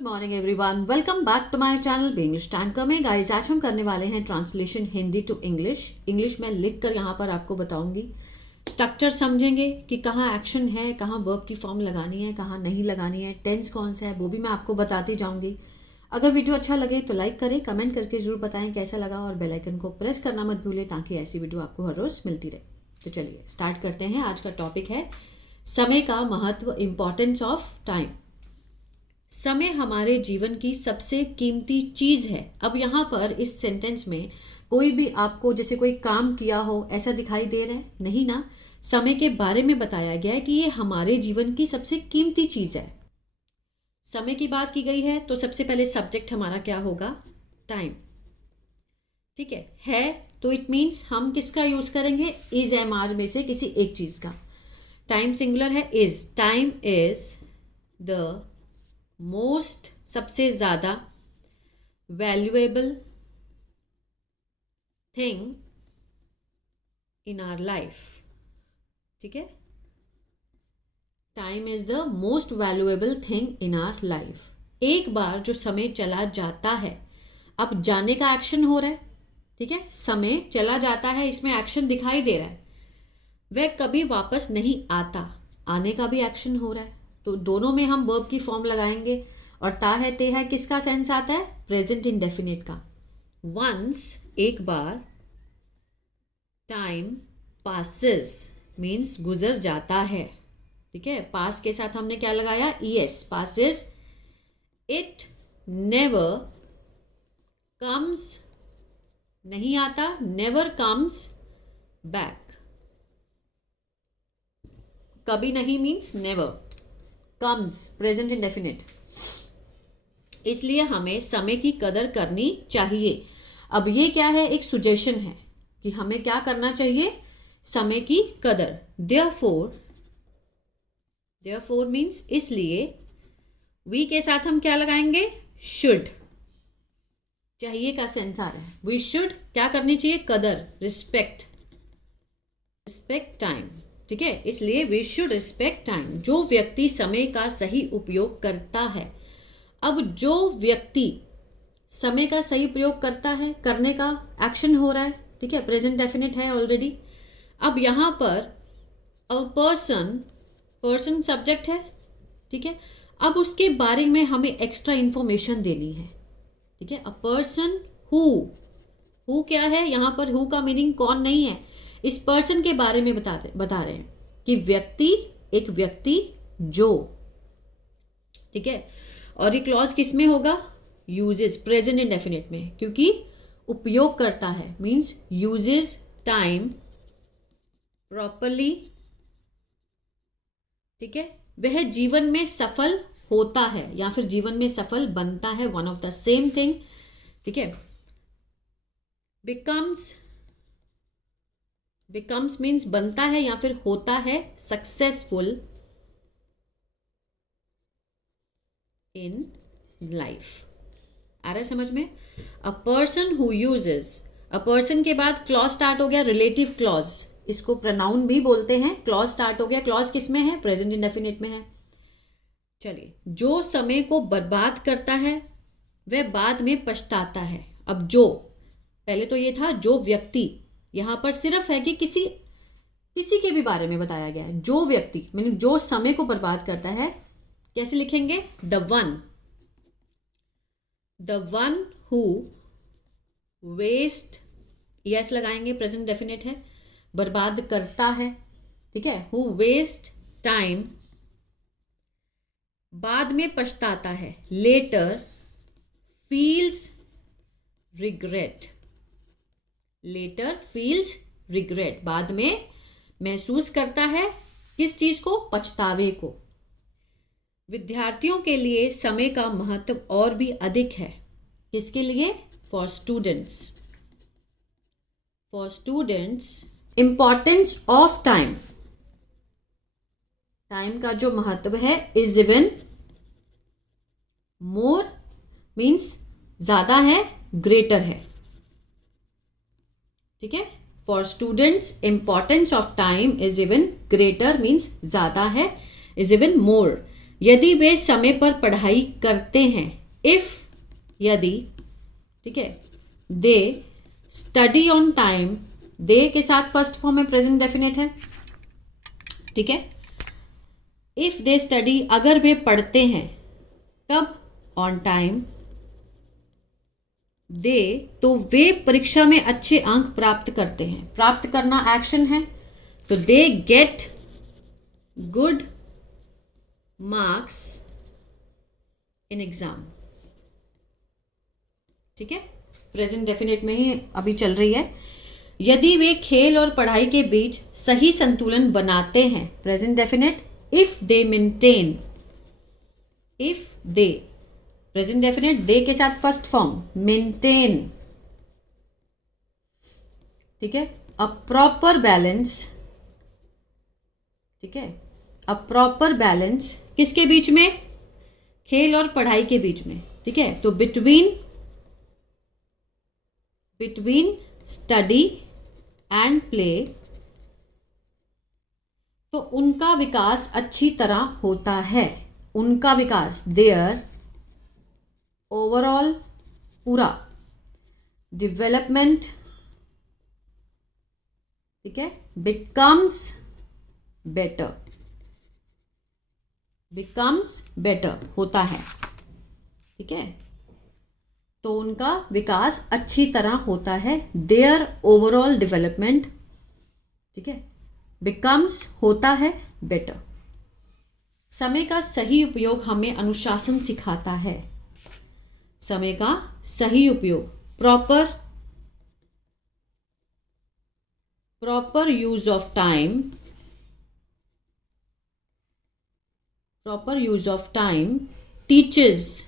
Good morning everyone, welcome back to my channel be English tanker में। Guys, आज हम करने वाले हैं ट्रांसलेशन हिंदी टू इंग्लिश में लिख कर यहाँ पर आपको बताऊंगी। स्ट्रक्चर समझेंगे कि कहाँ एक्शन है, कहाँ वर्ब की फॉर्म लगानी है, कहाँ नहीं लगानी है, टेंस कौन सा है वो भी मैं आपको बताती जाऊंगी। अगर वीडियो अच्छा लगे तो लाइक करें, कमेंट करके जरूर बताएं कैसा लगा और बेल आइकन को प्रेस करना मत भूलें ताकि ऐसी वीडियो आपको हर रोज़ मिलती रहे। तो चलिए स्टार्ट करते हैं। आज का टॉपिक है समय का महत्व, इम्पॉर्टेंस ऑफ टाइम। समय हमारे जीवन की सबसे कीमती चीज़ है। अब यहाँ पर इस सेंटेंस में कोई भी आपको जैसे कोई काम किया हो ऐसा दिखाई दे रहा है? नहीं ना। समय के बारे में बताया गया है कि ये हमारे जीवन की सबसे कीमती चीज़ है। समय की बात की गई है तो सबसे पहले सब्जेक्ट हमारा क्या होगा? टाइम। ठीक है तो इट मीन्स हम किसका यूज़ करेंगे? इज एम आर में से किसी एक चीज़ का। टाइम सिंगुलर है, is. Time is the most, सबसे ज़्यादा valuable thing in our life. ठीक है, time is the most valuable thing in our life. एक बार जो समय चला जाता है, अब जाने का एक्शन हो रहा है। ठीक है, समय चला जाता है, इसमें एक्शन दिखाई दे रहा है। वह कभी वापस नहीं आता, आने का भी एक्शन हो रहा है। तो दोनों में हम वर्ब की फॉर्म लगाएंगे और ता है ते है किसका सेंस आता है? प्रेजेंट इंडेफिनिट का। वंस, एक बार। टाइम पासिस मीन्स गुजर जाता है। ठीक है, पास के साथ हमने क्या लगाया? ES, passes. It never comes, नहीं आता, नेवर कम्स बैक। कभी नहीं means never, comes present indefinite. इसलिए हमें समय की कदर करनी चाहिए। अब ये क्या है? एक सुजेशन है कि हमें क्या करना चाहिए? समय की कदर। देयरफॉर मीन्स इसलिए। वी के साथ हम क्या लगाएंगे? शुड। चाहिए का सेंस आ रहा है। वी शुड क्या करनी चाहिए? कदर, रिस्पेक्ट टाइम। ठीक है, इसलिए वी शुड रिस्पेक्ट टाइम। जो व्यक्ति समय का सही उपयोग करता है। अब जो व्यक्ति समय का सही प्रयोग करता है, करने का एक्शन हो रहा है। ठीक है, प्रेजेंट डेफिनेट है ऑलरेडी। अब यहां पर अ पर्सन सब्जेक्ट है। ठीक है, अब उसके बारे में हमें एक्स्ट्रा इंफॉर्मेशन देनी है। ठीक है, अ पर्सन हु क्या है? यहां पर हु का मीनिंग कौन नहीं है, इस पर्सन के बारे में बता रहे हैं कि व्यक्ति, एक व्यक्ति जो। ठीक है, और ये क्लॉज किस में होगा? यूजेस, प्रेजेंट इंडेफिनिट में, क्योंकि उपयोग करता है मीन्स यूजेस टाइम प्रॉपरली। ठीक है, वह जीवन में सफल होता है या फिर जीवन में सफल बनता है, one of the same thing. ठीक है, बिकम्स मीन्स बनता है या फिर होता है सक्सेसफुल इन लाइफ। आ रहा है समझ में? A person who uses, a person के बाद क्लॉज स्टार्ट हो गया, रिलेटिव क्लॉज, इसको प्रोनाउन भी बोलते हैं। क्लॉज स्टार्ट हो गया, क्लॉज किस में है? प्रेजेंट इंडेफिनिट में है। चलिए, जो समय को बर्बाद करता है वह बाद में पछताता है। अब जो, पहले तो ये था जो व्यक्ति, यहां पर सिर्फ है कि किसी के भी बारे में बताया गया है। जो व्यक्ति मतलब जो समय को बर्बाद करता है, कैसे लिखेंगे? The one who waste, yes लगाएंगे, प्रेजेंट डेफिनेट है, बर्बाद करता है। ठीक है, हु वेस्ट टाइम, बाद में पछताता है, later feels regret. Later feels regret, बाद में महसूस करता है किस चीज को? पछतावे को। विद्यार्थियों के लिए समय का महत्व और भी अधिक है। किसके लिए? For students importance of time. Time का जो महत्व है इज इवन मोर मीन्स ज्यादा है, ग्रेटर है। ठीक है, for students importance of time is even greater means ज्यादा है, इज इवन मोर। यदि वे समय पर पढ़ाई करते हैं, इफ, यदि, ठीक है, दे स्टडी ऑन टाइम, दे के साथ फर्स्ट फॉर्म में प्रेजेंट डेफिनेट है, ठीक है। इफ दे स्टडी, अगर वे पढ़ते हैं, कब, ऑन टाइम, दे, तो वे परीक्षा में अच्छे अंक प्राप्त करते हैं। प्राप्त करना एक्शन है, तो they get good marks in exam, ठीक है, प्रेजेंट डेफिनेट में ही अभी चल रही है। यदि वे खेल और पढ़ाई के बीच सही संतुलन बनाते हैं, present definite, if they maintain, if they, present definite, they के साथ फर्स्ट फॉर्म, मेंटेन, ठीक है, अ प्रॉपर बैलेंस, ठीक है, अ प्रॉपर बैलेंस, किसके बीच में, खेल और पढ़ाई के बीच में, ठीक है, तो बिटवीन स्टडी एंड प्ले, तो उनका विकास अच्छी तरह होता है, उनका विकास, देयर ओवरऑल, पूरा, डेवलपमेंट, ठीक है, बिकम्स बेटर, बिकम्स बेटर होता है, ठीक है, तो उनका विकास अच्छी तरह होता है, देयर ओवरऑल डेवलपमेंट, ठीक है, बिकम्स होता है बेटर। समय का सही उपयोग हमें अनुशासन सिखाता है, समय का सही उपयोग, proper use of time, proper use of time teaches,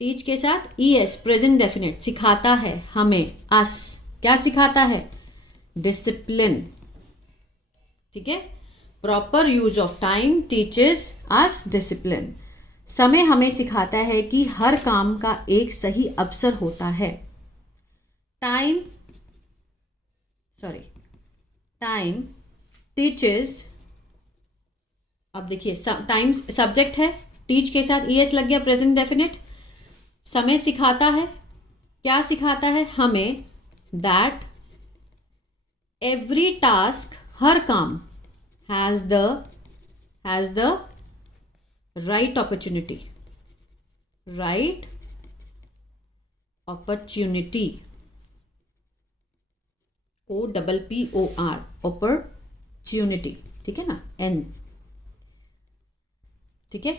teach के साथ ईएस, प्रेजेंट डेफिनेट, सिखाता है हमें, अस, क्या सिखाता है, डिसिप्लिन, ठीक है, proper use of time teaches us discipline. समय हमें सिखाता है कि हर काम का एक सही अवसर होता है, टाइम टीचेस, अब देखिए टाइम सब्जेक्ट है, टीच के साथ ईएस लग गया, प्रेजेंट डेफिनेट, समय सिखाता है, क्या सिखाता है हमें, दैट एवरी टास्क, हर काम, has the right opportunity, OPPOR, opportunity, ठीक है ना, N, ठीक है।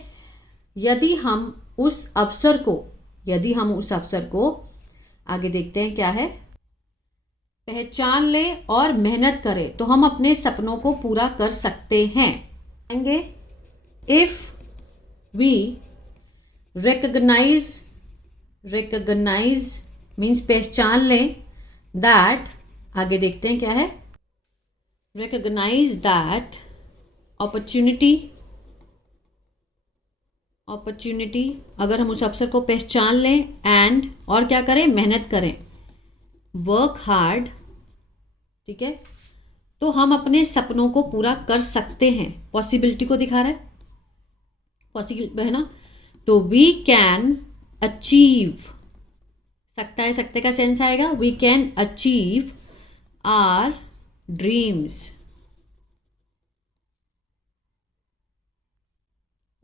यदि हम उस अवसर को, आगे देखते हैं क्या है, पहचान ले और मेहनत करें तो हम अपने सपनों को पूरा कर सकते हैं। इफ वी रिकॉग्नाइज मीन्स पहचान लें, दैट, आगे देखते हैं क्या है, रिकॉग्नाइज दैट अपॉर्चुनिटी, अगर हम उस अवसर को पहचान लें, एंड, और क्या करें, मेहनत करें, वर्क हार्ड, ठीक है, तो हम अपने सपनों को पूरा कर सकते हैं, पॉसिबिलिटी को दिखा रहा है, पॉसिबल है ना, तो वी कैन अचीव, सकता है, सकते का सेंस आएगा, we can achieve our dreams.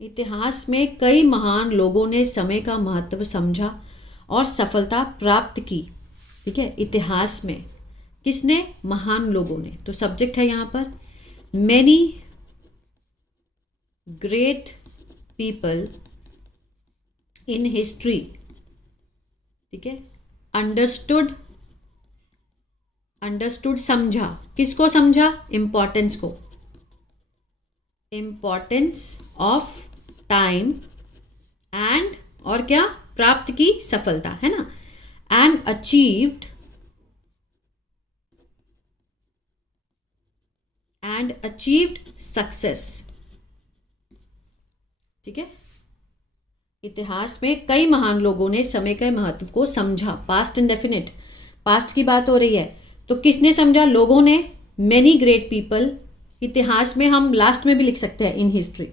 इतिहास में कई महान लोगों ने समय का महत्व समझा और सफलता प्राप्त की, ठीक है, इतिहास में किसने, महान लोगों ने, तो सब्जेक्ट है यहां पर, many great people in history, ठीक है, अंडरस्टूड समझा, किसको समझा, इंपॉर्टेंस को, इंपॉर्टेंस ऑफ टाइम, एंड, और क्या, प्राप्त की सफलता, है ना, एंड अचीव्ड सक्सेस, ठीक है। इतिहास में कई महान लोगों ने समय के महत्व को समझा, पास्ट इंडेफिनिट, पास्ट की बात हो रही है, तो किसने समझा, लोगों ने, मैनी ग्रेट पीपल, इतिहास में हम लास्ट में भी लिख सकते हैं, in history,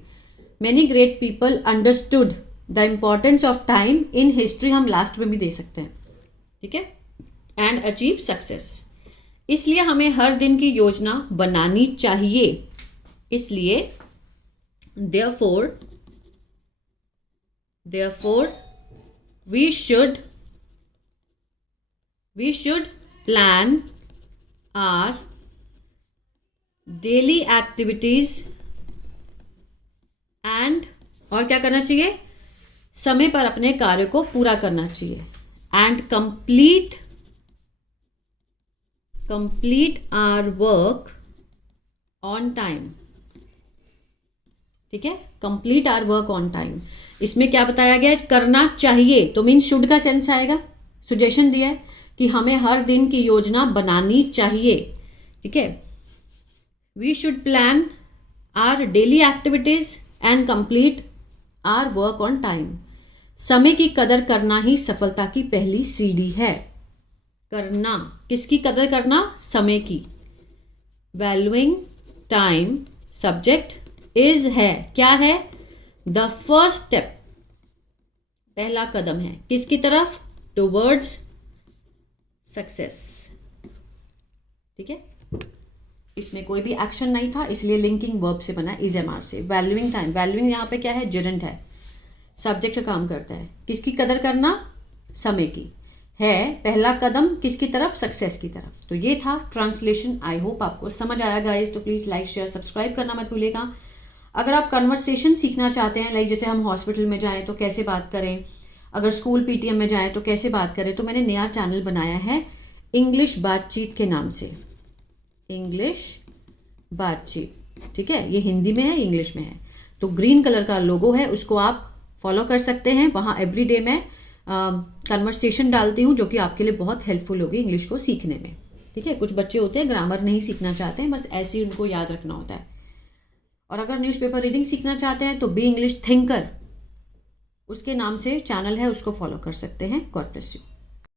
many great people understood the importance of time in history, हम लास्ट में भी दे सकते हैं, ठीक है, एंड अचीव सक्सेस। इसलिए हमें हर दिन की योजना बनानी चाहिए, इसलिए therefore we should plan our daily activities and, और क्या करना चाहिए, समय पर अपने कार्य को पूरा करना चाहिए, and complete our work on time, ठीक है, complete our work on time. इसमें क्या बताया गया है, करना चाहिए, तो मीन शुड का सेंस आएगा, सुजेशन दिया है कि हमें हर दिन की योजना बनानी चाहिए, ठीक है। We should plan our daily activities and complete our work on time. समय की कदर करना ही सफलता की पहली सीढ़ी है। करना, किसकी कदर करना, समय की। वैल्यूइंग टाइम, सब्जेक्ट इज है, क्या है, द फर्स्ट स्टेप, पहला कदम है, किसकी तरफ, टुवर्ड्स सक्सेस, ठीक है। इसमें कोई भी एक्शन नहीं था, इसलिए लिंकिंग वर्ब से बना, इज एम आर से। वैल्यूइंग टाइम, वैल्यूइंग यहाँ पे क्या है, जेरेंट है, सब्जेक्ट का काम करता है, किसकी कदर करना, समय की, है पहला कदम किसकी तरफ, सक्सेस की तरफ। तो ये था ट्रांसलेशन। आई होप आपको समझ आया गाइस, तो प्लीज़ लाइक शेयर सब्सक्राइब करना मत भूलिएगा। अगर आप कन्वर्सेशन सीखना चाहते हैं, लाइक जैसे हम हॉस्पिटल में जाएं तो कैसे बात करें, अगर स्कूल पीटीएम में जाएं तो कैसे बात करें, तो मैंने नया चैनल बनाया है इंग्लिश बातचीत के नाम से, इंग्लिश बातचीत, ठीक है। ये हिंदी में है, इंग्लिश में है, तो ग्रीन कलर का लोगो है, उसको आप फॉलो कर सकते हैं। वहाँ एवरीडे मैं कन्वर्सेशन डालती हूँ, जो कि आपके लिए बहुत हेल्पफुल होगी इंग्लिश को सीखने में, ठीक है। कुछ बच्चे होते हैं ग्रामर नहीं सीखना चाहते हैं, बस ऐसे ही उनको याद रखना होता है। और अगर न्यूज़पेपर रीडिंग सीखना चाहते हैं तो बी इंग्लिश थिंकर, उसके नाम से चैनल है, उसको फॉलो कर सकते हैं। God bless you.